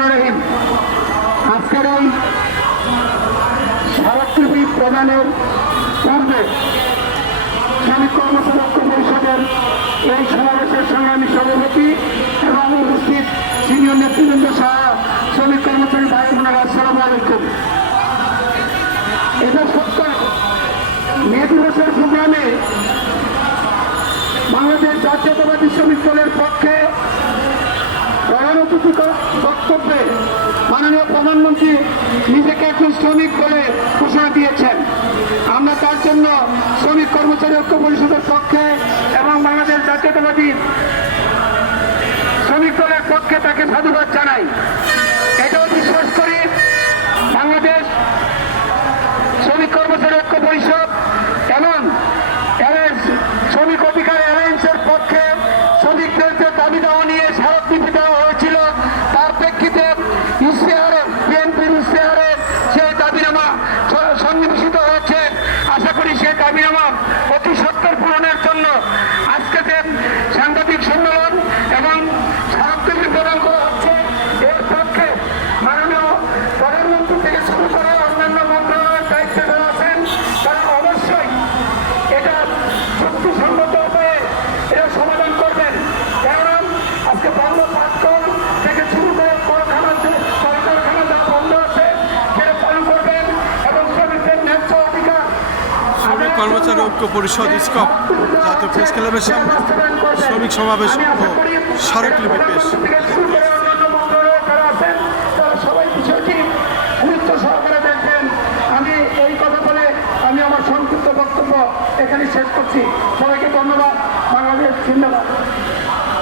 রহিম। আজকের এই স্মারকলিপি প্রদানের পূর্বে শ্রমিক কর্মচারী ঐক্য পরিষদের এই সমাবেশের সংগ্রামী সভাপতি এবং উপস্থিত সিনিয়র নেতৃবৃন্দ সহ শ্রমিক কর্মচারী ভাই বোনেরা, আসসালামু আলাইকুম। এটা সত্য, মে দিবসের প্রোগ্রামে বাংলাদেশ জাতীয়তাবাদী শ্রমিক দলের পক্ষে প্রধান অতিথি বক্তব্যে মাননীয় প্রধানমন্ত্রী নিজেকে একজন শ্রমিক বলে ঘোষণা দিয়েছেন। আমরা তার জন্য শ্রমিক কর্মচারী ঐক্য পরিষদের পক্ষে এবং বাংলাদেশ জাতীয়তাবাদী শ্রমিক দলের পক্ষে তাকে সাধুবাদ জানাই। এটাও বিশ্বাস করি বাংলাদেশ শ্রমিক কর্মচারী ঐক্য পরিষদ এবং শ্রমিক অধিকার অ্যালায়েন্সের পক্ষে শ্রমিকদের যে দাবি দেওয়া নিয়ে স্মারকলিপি দেওয়া হয়েছিল তার প্রেক্ষিতে ইশতেহারে বিএনপির ইশতেহারে সেই দাবিনামা সন্নিবেশিত হয়েছে। আশা করি সেই দাবিনামা অতি সত্তর পূরণের জন্য আজকে যে সাংবাদিক সম্মেলন এবং স্মারকলিপি প্রদান করা হচ্ছে এর পক্ষে মাননীয় প্রধানমন্ত্রী থেকে শুরু করে অন্যান্য মন্ত্রণালয়ের দায়িত্বে যারা আছেন তারা অবশ্যই এটা যুক্তিসঙ্গত উপায়ে এটা সমাধান করবেন। কেননা আজকে বন্ধ পাটকল থেকে শুরু করে কলকারখানা যা বন্ধ আছে সেটা চালু করবেন এবং শ্রমিকদের ন্যায্য অধিকার শ্রমিক কর্মচারী ঐক্য পরিষদ ইসকপ জাতীয় প্রেস ক্লাবের সামনে শ্রমিক সমাবেশ ও স্মারকলিপি পেশ। সবাই বিষয়টি গুরুত্ব সহকারে দেখবেন। আমি এই কথা বলে আমি আমার সংক্ষিপ্ত বক্তব্য এখানে শেষ করছি। সবাইকে ধন্যবাদ। বাংলাদেশ জিন্দাবাদ।